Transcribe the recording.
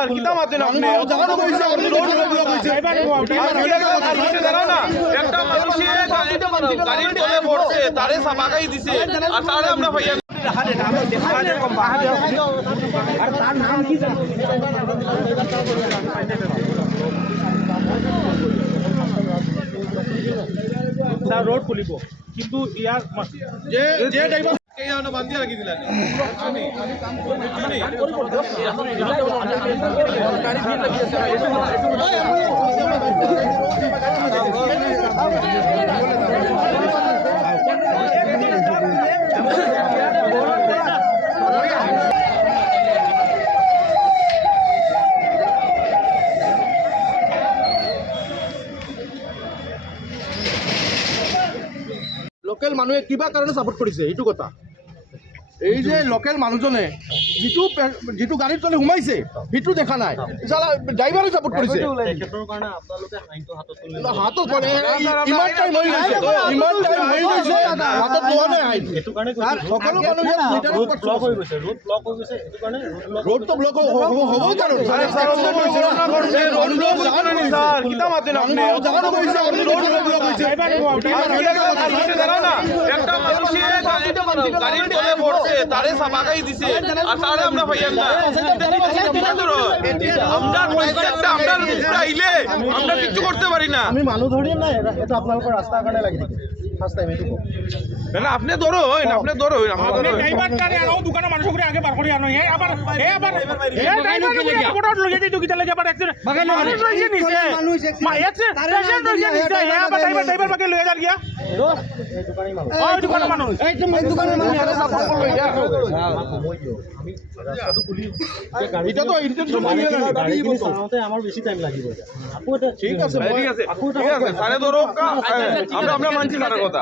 Sir কিতা মাতেন আপনি আর একটা মানুষে গাড়ির তলে পড়ছে তারে সাপাকাই দিছে আর তারে আমরা ভাইয়া স্যার রোড খুলিব কিন্তু ইয়াৰ লোকেল মানুহে কিবা কাৰণে ছাপোৰ্ট কৰিছে এইটো কথা। এই যে লোকেল মানুহজনে যিটো যিটো গাড়ীৰ তলে সোমাইছে সেইটো দেখা নাই। ড্ৰাইভাৰে ছাপোৰ্ট কৰিছে। হাতত তুলি মানে ইমান টাইম হৈ গৈছে। ইমান টাইম হৈ গৈছে। হাতত লোৱা নাই আইন। সকলো মানুহ ইয়াত ব্লক হৈ গৈছে ৰোড ব্লক হৈ গৈছে। সেইটো কাৰণে ৰোড ৰোডটো ব্লক ব্লক হ'বই কাৰণ আরে স্যার জানো কিতা মাতেন আপনি? জাগানো কইছে আপনি রোড কইছে জানো একটা মানুষে গাড়ি- গাড়ির তলে পড়ছে তারে দিছে। আর তারে আমরা ভাইয়া না। আমরা প্রত্যেকটা আমরা আইলে আমরা কিছু করতে পারি আমি লাগি আপনি ধরো আপনি ধরো মানুষ করে আগে বার করে আনো। হে আবার হে আবার হে ড্রাইভার রিপোর্ট লগে দিই দুকিটা লাগে আবার একজন মানুষ লইছে নিছে। মা একছে পেশেন্ট লইছে নিছে। হে আবার ড্রাইভার ড্রাইভার বাকে লয়ে যার গিয়া। এই দোকানী মানুহ ওই দোকানের মানুষ। এতিয়াতো ইণ্টাৰভিউ মাৰি আছে। গাড়ীখিনি চাওঁতে আমাৰ বেছি টাইম লাগিব। এতিয়া এটা ঠিক আছে ঠিক আছে ঠিক আছে তারে ধরো আমরা আমরা মানছি তার কথা